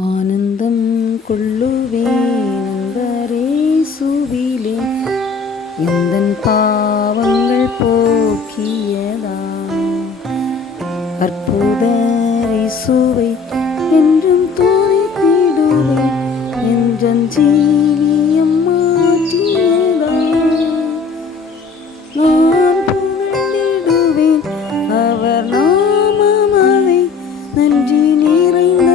ஆனந்தம் கொள்ளுவேனந்தரேசுவிலே எந்தன் பாவங்கள் போக்கியதா அற்புத இயேசுவை என்றும் துதித்திடுவேன் என்றன் ஜீவியம் மாற்றியதா நான் புகழ்ந்திடுவேன் அவர் நாமமதை நன்றி நிறைந்த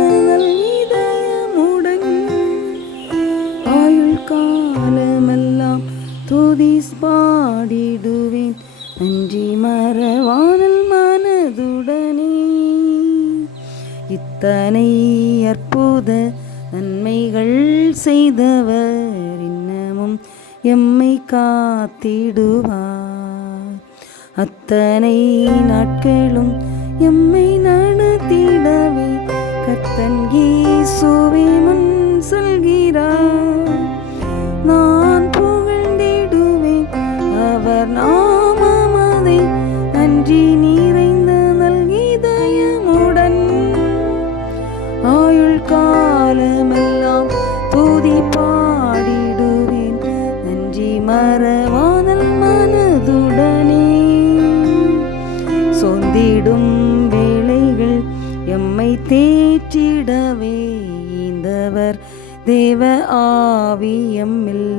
காலமெல்லாம் துதி பாடிடுவேன் நன்றி மறவானல் மனதுடனே. இத்தனை அற்புத நன்மைகள் செய்தவர் இன்னமும் எம்மை காத்திடுவார். அத்தனை நாட்களும் எம்மை நடத்திடவே கர்த்தன் இயேசுவே முன் செல்கிறார். நான் புகழ்ந்திடுவேன் அவர் நாமமதை நன்றி நிறைந்த இதயமுடன். ஆயுள் காலமெல்லாம் துதி பாடிடுவேன் நன்றி மறவானல் மனதுடனே. சொந்திடும் வேளைகள் எம்மை தேற்றிடவே ஈந்தவர் தேவ ஆவியம்மில்.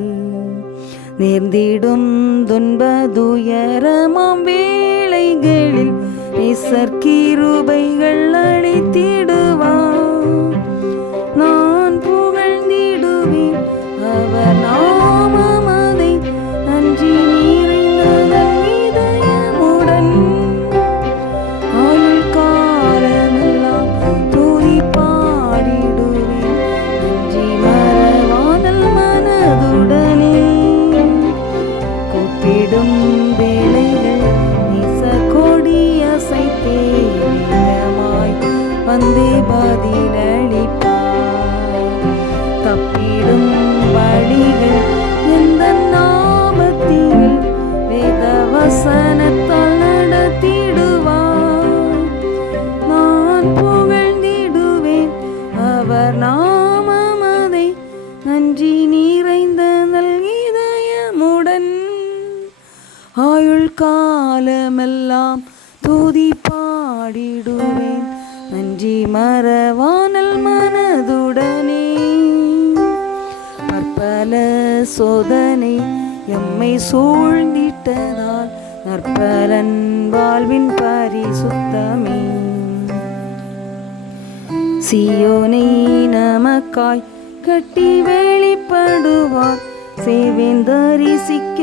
நேர்ந்திடும் துன்ப துயரமாம் வேளைகளில் நேசர்கிருபைகள் அளித்திடுவார். நான் புகழ்ந்திடுவேன் அவர் நாமமதை நன்றி நிறைந்த இதயமுடன். ஆயுள் காலமெல்லாம் துதி பாடிடுவேன் நன்றி மறவானல் மனதுடனே. கூப்பிடும் வேளைகள் நேச கொடி அசைத்தே வேகமாய் வந்தே பதிலளிப்பார். தப்பிடும் வழிகள் எந்த நாமத்தில் வேத வசனத்தால் நடத்திடுவார். நான் புகழ்ந்திடுவேன் அவர் நாமமதை நன்றி நிறைந்த இதயமுடன். ஆயுள் காலமெல்லாம் துதி பாடிடுவேன் நன்றி மறவானல் மனதுடனே. பற்பல சோதனை எம்மை சூழ்ந்திட்டதால் நற்பலன் வாழ்வின் பரிசுத்தமே. சீயோனை நமக்காய் கட்டி வெளிப்படுவார் சேவேந்தரிசிக்க